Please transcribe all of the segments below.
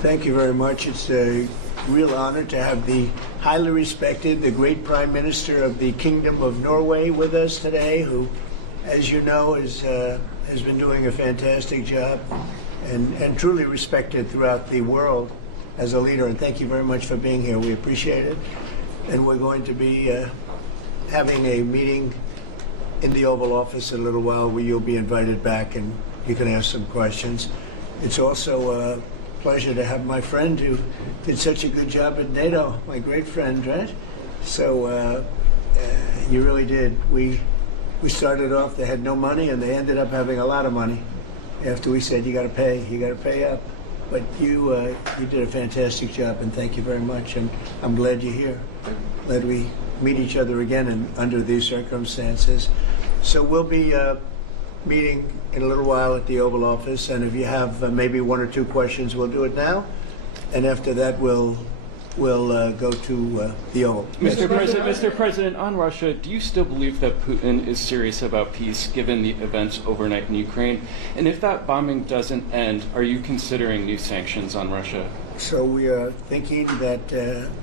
Thank you very much. It's a real honor to have the highly respected, the great Prime Minister of the Kingdom of Norway with us today, who, as you know, has been doing a fantastic job and truly respected throughout the world as a leader. And thank you very much for being here. We appreciate it. And we're going to be having a meeting in the Oval Office in a little while where you'll be invited back and you can ask some questions. It's also a pleasure to have my friend who did such a good job at NATO, my great friend, right? So you really did. We started off, they had no money, and they ended up having a lot of money after we said, you got to pay up. But you did a fantastic job, and thank you very much. And I'm glad you're here. Glad we meet each other again and under these circumstances. So we'll be meeting in a little while at the Oval Office, and if you have maybe one or two questions, we'll do it now, and after that we'll go to the Oval. Mr. President, on Russia, do you still believe that Putin is serious about peace given the events overnight in Ukraine? And if that bombing doesn't end, are you considering new sanctions on Russia? So we are thinking that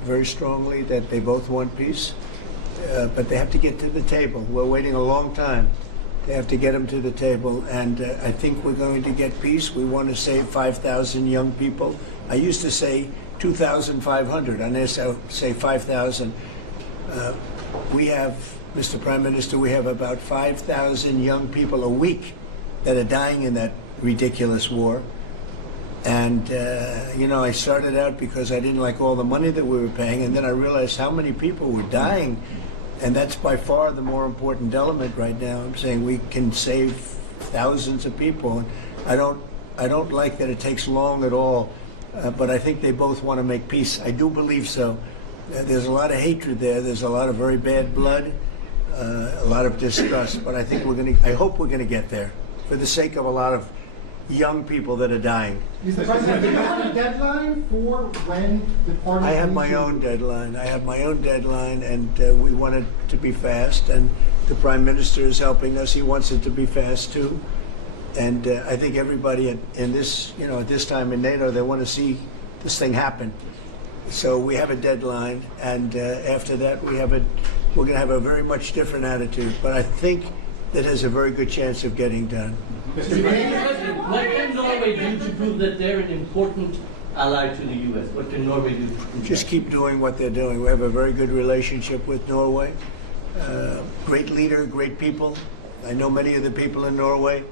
very strongly that they both want peace, but they have to get to the table. We're waiting a long time. They have to get them to the table, and I think we're going to get peace. We want to save 5,000 young people. I used to say 2,500. I now say 5,000. We have, Mr. Prime Minister, we have about 5,000 young people a week that are dying in that ridiculous war. And, you know, I started out because I didn't like all the money that we were paying, and then I realized how many people were dying. And that's by far the more important element right now. I'm saying we can save thousands of people. And I don't like that it takes long at all, but I think they both want to make peace. I do believe so. There's a lot of hatred there. There's a lot of very bad blood, a lot of distrust. But I think I hope we're going to get there for the sake of a lot of young people that are dying. Mr. President, do you have a deadline for when the party? I have my own deadline. And we want it to be fast. And the Prime Minister is helping us. He wants it to be fast too. And I think everybody in this, you know, at this time in NATO, they want to see this thing happen. So we have a deadline, and after that, we're going to have a very much different attitude. But I think that has a very good chance of getting done. Mr. President, what can Norway do to prove that they're an important ally to the U.S.? What can Norway do to prove Just that? keep doing what they're doing. We have a very good relationship with Norway. Great leader, great people. I know many of the people in Norway,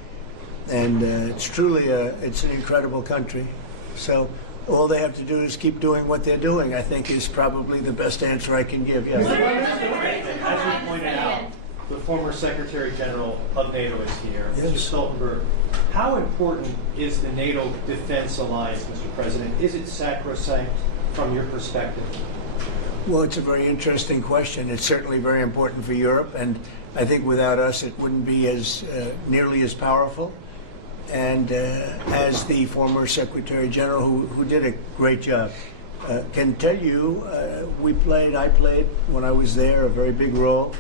and it's truly it's an incredible country. So all they have to do is keep doing what they're doing, I think, is probably the best answer I can give. Yes. As we pointed out, the former Secretary General of NATO is here, Yes. Mr. Stoltenberg. How important is the NATO defense alliance, Mr. President? Is it sacrosanct from your perspective? Well, it's a very interesting question. It's certainly very important for Europe, and I think without us it wouldn't be as nearly as powerful. And as the former Secretary General, who did a great job, can tell you, I played when I was there a very big role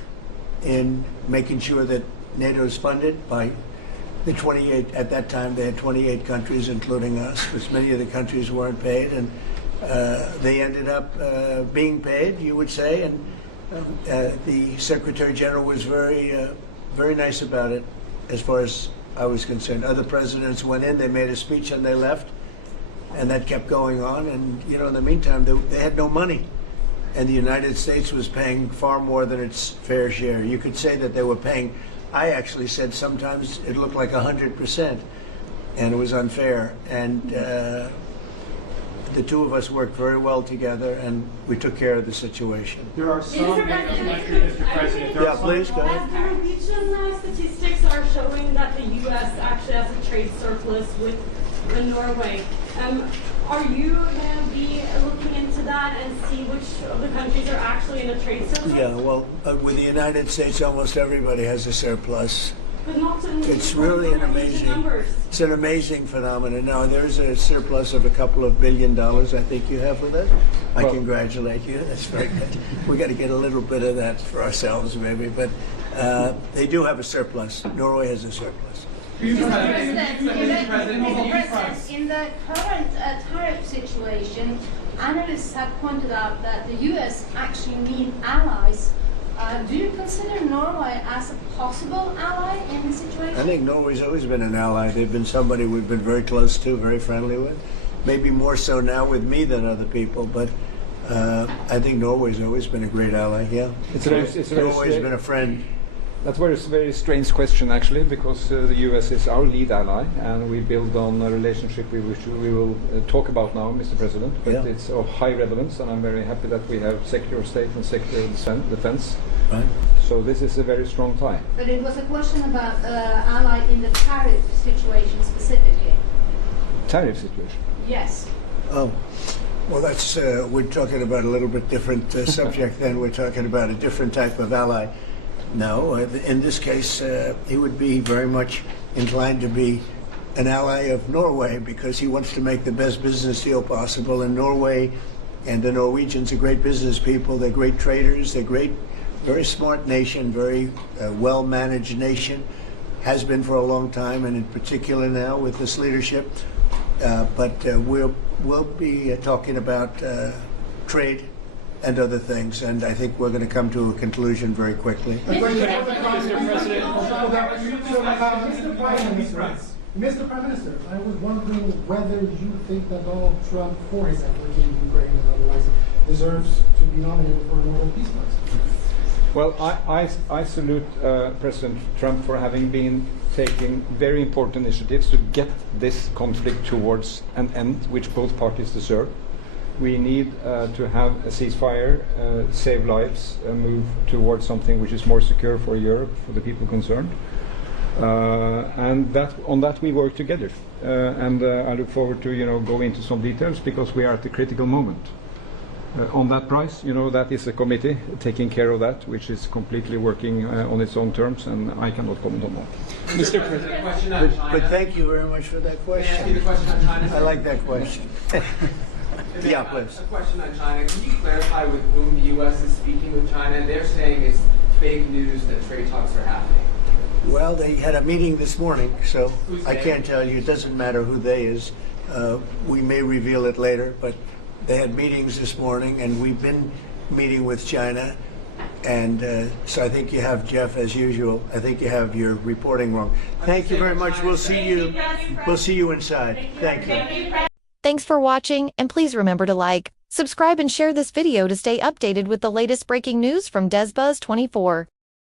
in making sure that NATO is funded by the 28, at that time they had 28 countries, including us, because many of the countries weren't paid, and they ended up being paid, you would say, and the Secretary General was very nice about it as far as I was concerned. Other presidents went in, they made a speech and they left, and that kept going on, and you know, in the meantime, they had no money. And the United States was paying far more than its fair share. You could say that they were paying, I actually said sometimes it looked like 100%, and it was unfair. And the two of us worked very well together, and we took care of the situation. There are some Mr. President. Yeah, please, go ahead. The Norwegian statistics are showing that the U.S. actually has a trade surplus with Norway. Are you going to be looking into that and see which of the countries are actually in a trade surplus? Yeah, well, with the United States, almost everybody has a surplus. But not in It's really an Norwegian numbers. It's an amazing phenomenon. Now, there's a surplus of a couple of $1 billion I think you have with it. I congratulate you. That's very good. We got to get a little bit of that for ourselves, maybe. But they do have a surplus. Norway has a surplus. Mr. President, in the current tariff situation, analysts have pointed out that the U.S. actually need allies. Do you consider Norway as a possible ally in the situation? I think Norway's always been an ally. They've been somebody we've been very close to, very friendly with. Maybe more so now with me than other people, but I think Norway's always been a great ally, yeah. Norway's been a friend. That's a very strange question, actually, because the US is our lead ally, and we build on a relationship which we will talk about now, Mr. President. But Yeah. it's of high relevance, and I'm very happy that we have Secretary of State and Secretary of Defense. Right. So this is a very strong tie. But it was a question about ally in the tariff situation specifically. Tariff situation. Yes. Oh, well, that's we're talking about a little bit different subject. Then we're talking about a different type of ally. No, in this case, he would be very much inclined to be an ally of Norway because he wants to make the best business deal possible. And Norway and the Norwegians are great business people. They're great traders. They're great, very smart nation, very well-managed nation. Has been for a long time, and in particular now with this leadership. But we'll be talking about trade and other things, and I think we're going to come to a conclusion very quickly. Mr. Prime Minister, I was wondering whether you think that Donald Trump, for his effort in Ukraine and otherwise, deserves to be nominated for a Nobel Peace Prize. Well, I salute President Trump for having been taking very important initiatives to get this conflict towards an end, which both parties deserve. We need to have a ceasefire, save lives, move towards something which is more secure for Europe, for the people concerned. And on that we work together. And I look forward to go into some details because we are at a critical moment. On that price, that is a committee taking care of that, which is completely working on its own terms, and I cannot comment on that. Mr. President. But thank you very much for that May I ask you the question. question on China? I like that question. Yeah, please. A question on China. Can you clarify with whom the U.S. is speaking with China? They're saying it's fake news that trade talks are happening. Well, they had a meeting this morning, so Who's I they? can't tell you. It doesn't matter who they is. We may reveal it later, but they had meetings this morning, and we've been meeting with China. And so I think you have, Jeff, as usual, I think you have your reporting wrong. Thank you very much. We'll see you. We'll see you inside. Thank you. Thanks for watching, and please remember to like, subscribe, and share this video to stay updated with the latest breaking news from DesBuzz 24.